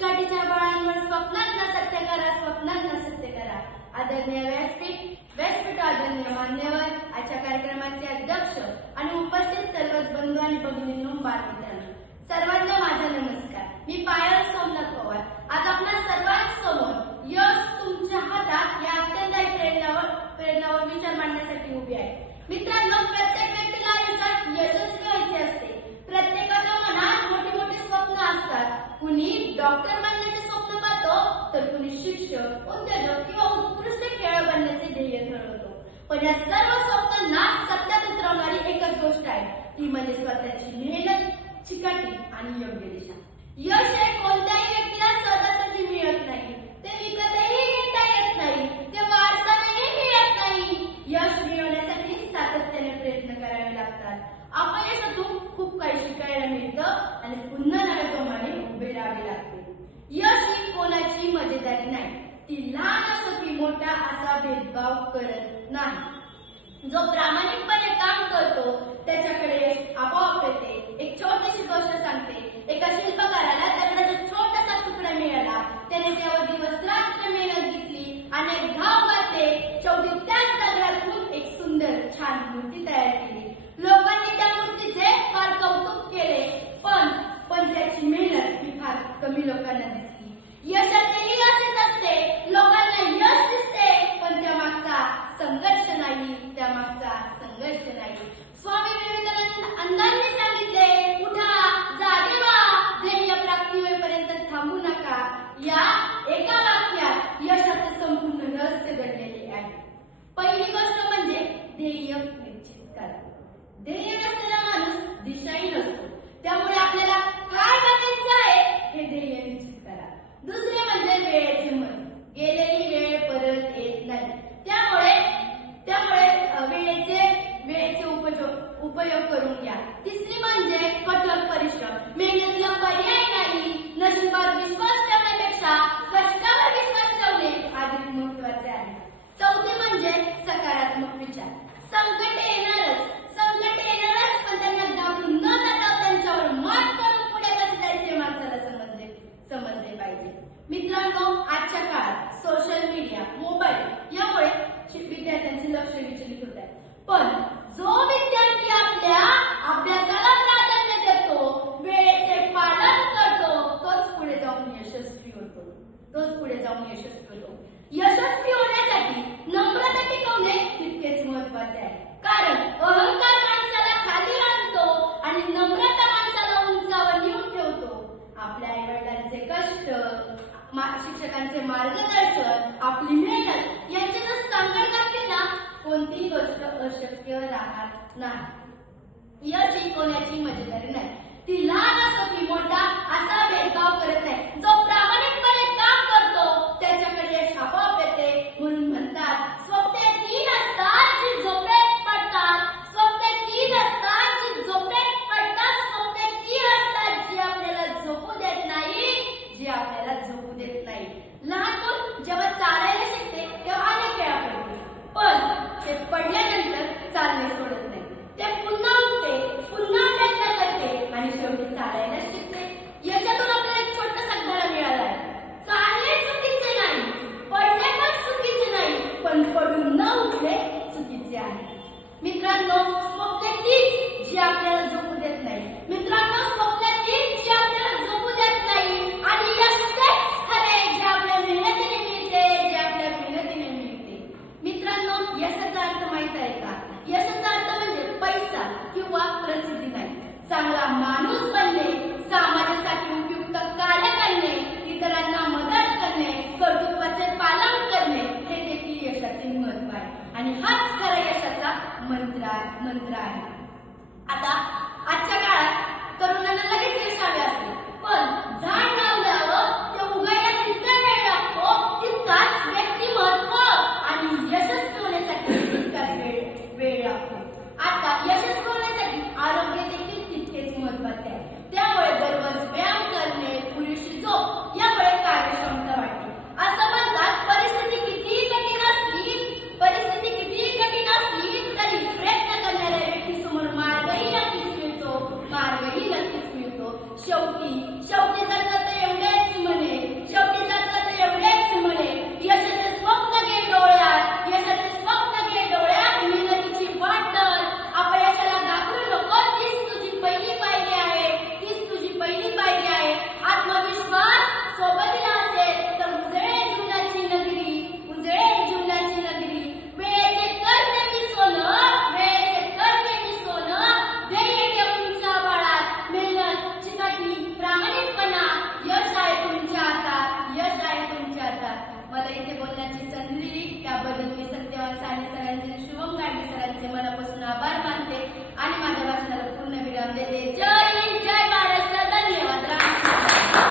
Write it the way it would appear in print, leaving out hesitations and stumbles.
चिकाटीच्या बळांवर स्वप्नांना सत्य करा, स्वप्नांना सत्य करा. आदरणीय व्यासपीठ आदरणीय मान्यवर, आजच्या कार्यक्रमाचे अध्यक्ष आणि उपस्थित सर्वच बंधू आणि भगिनींनो, बालमित्रांनो, सर्वांना माझा नमस्कार. मी पायल सोमनाथ पवार आज आपल्या सर्वांसमोर यश तुमच्या हातात या अत्यंत प्रेरणावर विचार मांडण्यासाठी उभी आहे. मित्रांनो, प्रत्येक व्यक्तीला आयुष्यात यशस्वी व्हायचे असते. प्रत्येकाच्या मनात मोठी मोठी स्वप्न असतात. कुणी डॉक्टर बनण्याचे स्वप्न पाहतो, तर कुणी शिक्षक, उद्योजक किंवा उत्कृष्ट खेळाडू बनण्याचे ध्येय ठरवतो. पण या सर्व स्वप्नांना सत्यात उतरवणारी एकच गोष्ट आहे, ती म्हणजे स्वतःची मेहनत, चिकाटी आणि योग्य दिशा. यश हे कोणत्याही व्यक्तीला सहजासहजी मिळत नाही. ते विकतही घेता येत नाही, ते वारसानेही मिळत नाही. यश मिळवण्यासाठी सातत्याने प्रयत्न करावे लागतात. अपयशातून खूप काही शिकायला मिळतं आणि पुन्हा नव्या जोमाने उभे राहावे लागते. यश ही कोणाची मजेदारी नाही. ती लहान असो की मोठा असा भेदभाव करत नाही. जो प्रामाणिकपणे काम करतो त्याच्याकडे यश आपोआप येते. एक छोटीशी गोष्ट सांगते. एका शिल्पकाराला दगडाचा छोटासा तुकडा मिळाला. त्याने त्यावर दिवस रात्र मेहनत घेतली, अनेक घाव घातले. शेवटी त्याच दगडातून एक सुंदर छान मूर्ती तयार केली. लोकांनी त्या मूर्तीचे फार कौतुक केले, पण त्याची मेहनत ही फार कमी लोकांना दिसली. यशाचेही असेच असते. लोकांना यश दिसते, पण त्यामागचा संघर्ष नाही, त्यामागचा संघर्ष नाही. स्वामी विवेकानंदांनी सांगितले, उठा, जागे व्हा, ध्येय प्राप्ती होईपर्यंत थांबू नका. या एका वाक्यात यशाचे संपूर्ण रहस्य दडलेले आहे. पहिली गोष्ट म्हणजे ध्येय निश्चित करा. ध्येय नसलेला माणूस दिशाही नसतो. त्यामुळे आपल्याला काय बनायचं आहे हे ध्येय निश्चित करा. दुसरे म्हणजे वेळेचे महत्त्व. गेलेली वेळ परत येत नाही. त्यामुळे वेळेचे उपयोग करून घ्या. तिसरी म्हणजे कठोर परिश्रम. मेहनतीला पर्याय नाही. नशिबावर विश्वास ठेवण्यापेक्षा कष्टावर विश्वास ठेवणे अधिक महत्त्वाचे आहे. चौथे म्हणजे सकारात्मक विचार. संकट येणारच, पण त्यांना घाबरून न जाता त्यांच्यावर मात करून पुढे कसे जायचे माणसाला समजले पाहिजे. मित्रांनो, आजच्या काळात सोशल मीडिया, मोबाईल यामुळे विद्यार्थ्यांचे लक्ष विचलित होत आहे. पण जो विद्यार्थी आपल्या अभ्यासाला प्राधान्य देतो, वेळेचे पालन करतो, तोच पुढे जाऊन यशस्वी होतो. यशस्वी होण्यासाठी नम्रता टिकवणे तितकेच महत्त्वाचे आहे. कारण अहंकार माणसाला खाली आणतो आणि नम्रता माणसाला उंचावर नेऊन ठेवतो. आपल्या आईवडिलांचे कष्ट, शिक्षकांचे मार्गदर्शन, आपली मेहनत यांचे जर संगत घातले ना, कोणतीही गोष्ट अशक्य राहत नाही. यश ही कोणाची मजेदारी नाही. ती लहान असो की मोठा असा भेदभाव